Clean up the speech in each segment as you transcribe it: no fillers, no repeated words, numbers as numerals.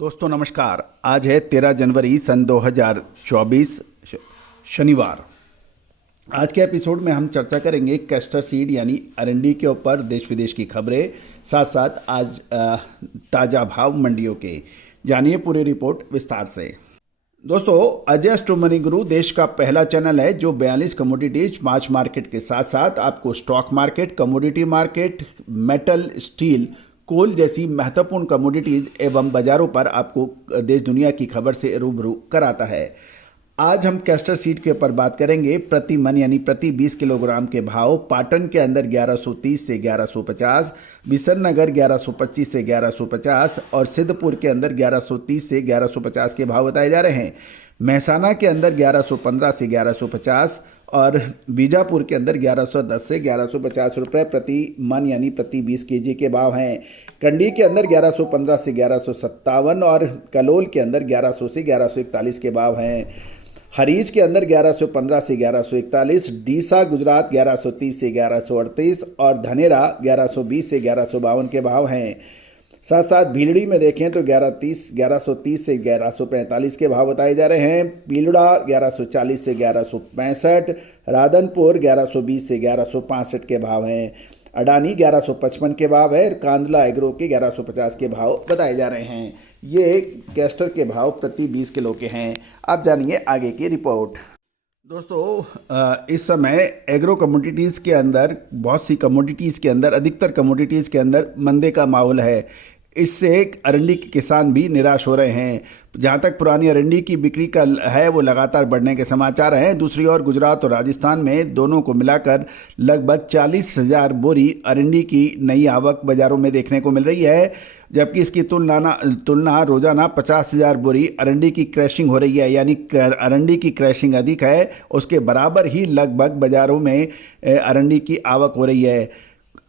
दोस्तों नमस्कार। आज है 13 जनवरी सन 2024 शनिवार। आज के एपिसोड में हम चर्चा करेंगे कैस्टर सीड यानी अरंडी के ऊपर देश विदेश की खबरें, साथ साथ आज ताज़ा भाव मंडियों के। जानिए पूरी रिपोर्ट विस्तार से। दोस्तों, अजय स्टॉक मनी गुरु देश का पहला चैनल है जो 42 कमोडिटीज, 5 मार्केट के साथ साथ आपको stock market, commodity market, metal, steel, coal जैसी महत्वपूर्ण कमोडिटीज एवं बाजारों पर आपको देश दुनिया की खबर से रूबरू कराता है। आज हम कैस्टर सीड के ऊपर बात करेंगे। प्रति मन यानी प्रति 20 किलोग्राम के भाव पाटन के अंदर 1130 से 1150, बिसरनगर 1125 से 1150 और सिद्धपुर के अंदर 1130 से 1150 के भाव बताए जा रहे हैं। महसाना के अंदर 1115 से 1150 और बीजापुर के अंदर 1110 से 1150 रुपये प्रति मन यानी प्रति 20 केजी के भाव हैं। कंडी के अंदर 1115 से 1157 और कलोल के अंदर 1100 से 1141 के भाव हैं। हरीज के अंदर 1115 से 1141, डीसा गुजरात 1130 से 1138 और धनेरा 1120 से 1152 के भाव हैं। साथ साथ भीलड़ी में देखें तो 1130 से 1145 के भाव बताए जा रहे हैं। पीलड़ा 1140 से 1165, राधनपुर 1120 से 1165 के भाव हैं। अडानी 1155 के भाव है। कांदला एग्रो के 1150 के भाव बताए जा रहे हैं। ये कैस्टर के भाव प्रति 20 किलो के हैं। आप जानिए आगे की रिपोर्ट। दोस्तों, इस समय एग्रो कमोडिटीज़ के अंदर बहुत सी कमोडिटीज़ के अंदर अधिकतर कमोडिटीज़ के अंदर मंदे का माहौल है। इससे अरंडी के किसान भी निराश हो रहे हैं। जहां तक पुरानी अरंडी की बिक्री का है वो लगातार बढ़ने के समाचार हैं। दूसरी ओर गुजरात और राजस्थान में दोनों को मिलाकर लगभग 40,000 बोरी अरंडी की नई आवक बाजारों में देखने को मिल रही है, जबकि इसकी तुलना रोजाना 50,000 बोरी अरंडी की क्रैशिंग हो रही है। यानी अरंडी की क्रैशिंग अधिक है, उसके बराबर ही लगभग बाजारों में अरंडी की आवक हो रही है।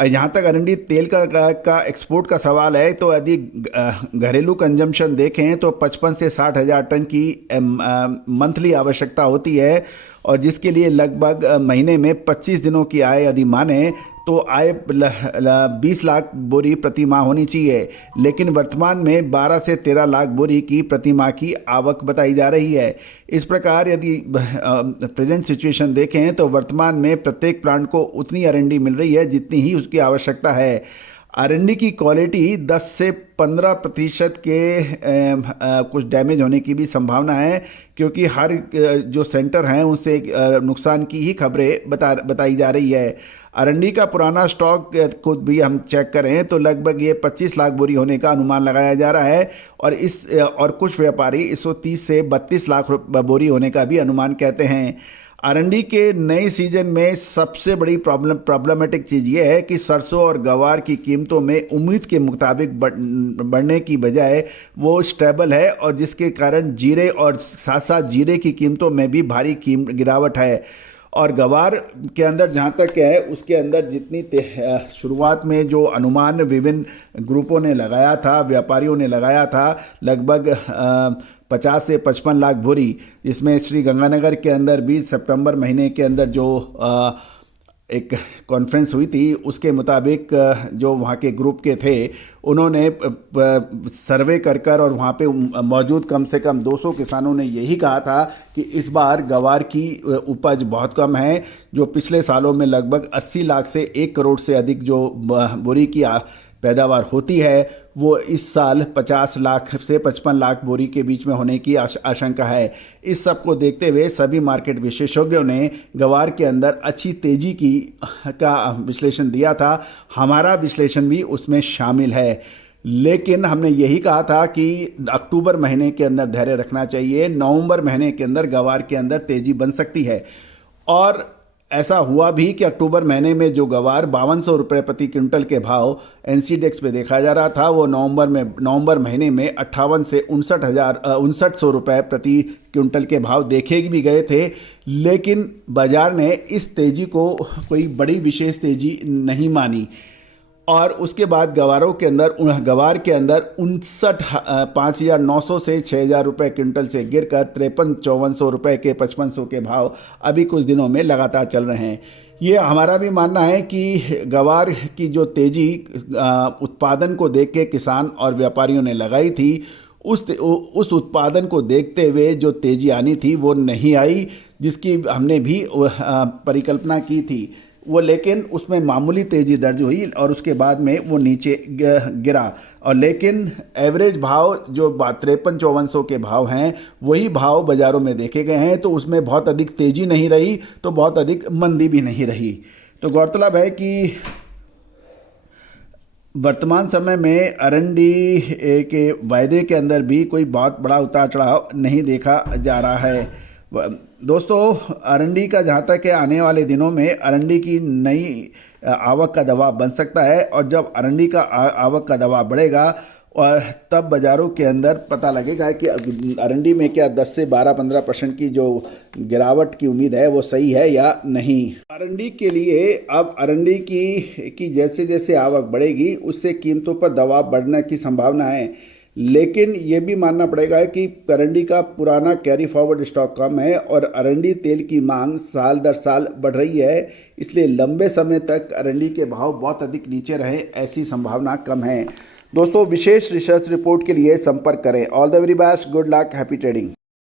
जहाँ तक अरंडी तेल का एक्सपोर्ट का सवाल है तो यदि घरेलू कंजम्पशन देखें तो 55 से 60,000 टन की मंथली आवश्यकता होती है और जिसके लिए लगभग महीने में 25 दिनों की आय यदि माने तो आय 20 लाख बोरी प्रति माह होनी चाहिए, लेकिन वर्तमान में 12 से 13 लाख बोरी की प्रति माह की आवक बताई जा रही है। इस प्रकार यदि प्रेजेंट सिचुएशन देखें तो वर्तमान में प्रत्येक प्लांट को उतनी अरंडी मिल रही है जितनी ही उसकी आवश्यकता है। अरंडी की क्वालिटी 10 से 15% के कुछ डैमेज होने की भी संभावना है, क्योंकि हर जो सेंटर हैं उनसे नुकसान की ही खबरें बताई जा रही है। अरंडी का पुराना स्टॉक को भी हम चेक करें तो लगभग ये 25 लाख बोरी होने का अनुमान लगाया जा रहा है और कुछ व्यापारी 130 से 32 लाख बोरी होने का भी अनुमान कहते हैं। अरंडी के नए सीजन में सबसे बड़ी प्रॉब्लमेटिक चीज़ ये है कि सरसों और गवार की कीमतों में उम्मीद के मुताबिक बढ़ने की बजाय वो स्टेबल है और जिसके कारण जीरे और साथ साथ जीरे की कीमतों में भी भारी गिरावट है। और गवार के अंदर जहाँ तक है उसके अंदर जितनी शुरुआत में जो अनुमान विभिन्न ग्रुपों ने लगाया था, व्यापारियों ने लगाया था, लगभग 50 से 55 लाख बोरी, जिसमें श्री गंगानगर के अंदर 20 सितंबर महीने के अंदर जो एक कॉन्फ्रेंस हुई थी उसके मुताबिक जो वहाँ के ग्रुप के थे उन्होंने सर्वे कर और वहाँ पे मौजूद कम से कम 200 किसानों ने यही कहा था कि इस बार गवार की उपज बहुत कम है। जो पिछले सालों में लगभग 80 लाख से 1 करोड़ से अधिक जो बोरी की पैदावार होती है वो इस साल 50 लाख से 55 लाख बोरी के बीच में होने की आशंका है। इस सब को देखते हुए सभी मार्केट विशेषज्ञों ने गवार के अंदर अच्छी तेजी का विश्लेषण दिया था। हमारा विश्लेषण भी उसमें शामिल है, लेकिन हमने यही कहा था कि अक्टूबर महीने के अंदर धैर्य रखना चाहिए। नवंबर महीने के अंदर गवार के अंदर तेजी बन सकती है और ऐसा हुआ भी कि अक्टूबर महीने में जो गवार 5200 रुपये प्रति क्विंटल के भाव एनसीडेक्स पे देखा जा रहा था वो नवंबर महीने में 58 से 5900 रुपये प्रति क्विंटल के भाव देखे भी गए थे। लेकिन बाजार ने इस तेजी को कोई बड़ी विशेष तेजी नहीं मानी और उसके बाद गवार के अंदर 5,900 से 6,000 रुपये क्विंटल से गिरकर 53,5400 रुपये के 5500 के भाव अभी कुछ दिनों में लगातार चल रहे हैं। ये हमारा भी मानना है कि गवार की जो तेजी उत्पादन को देख के किसान और व्यापारियों ने लगाई थी उस उत्पादन को देखते हुए जो तेज़ी आनी थी वो नहीं आई, जिसकी हमने भी परिकल्पना की थी वो, लेकिन उसमें मामूली तेज़ी दर्ज हुई और उसके बाद में वो नीचे गिरा। और लेकिन एवरेज भाव जो 53-5400 के भाव हैं वही भाव बाज़ारों में देखे गए हैं, तो उसमें बहुत अधिक तेज़ी नहीं रही, तो बहुत अधिक मंदी भी नहीं रही। तो गौरतलब है कि वर्तमान समय में अरंडी के वायदे के अंदर भी कोई बहुत बड़ा उतार चढ़ाव नहीं देखा जा रहा है। दोस्तों, अरंडी का जहाँ तक है, आने वाले दिनों में अरंडी की नई आवक का दबाव बन सकता है, और जब अरंडी का आवक का दबाव बढ़ेगा और तब बाज़ारों के अंदर पता लगेगा कि अरंडी में क्या 10 से 12-15% की जो गिरावट की उम्मीद है वो सही है या नहीं। अरंडी के लिए अब अरंडी की जैसे जैसे आवक बढ़ेगी उससे कीमतों पर दबाव बढ़ने की संभावना है, लेकिन ये भी मानना पड़ेगा कि अरंडी का पुराना कैरी फॉरवर्ड स्टॉक कम है और अरंडी तेल की मांग साल दर साल बढ़ रही है, इसलिए लंबे समय तक अरंडी के भाव बहुत अधिक नीचे रहे ऐसी संभावना कम है। दोस्तों, विशेष रिसर्च रिपोर्ट के लिए संपर्क करें। All the very best, good luck, happy trading.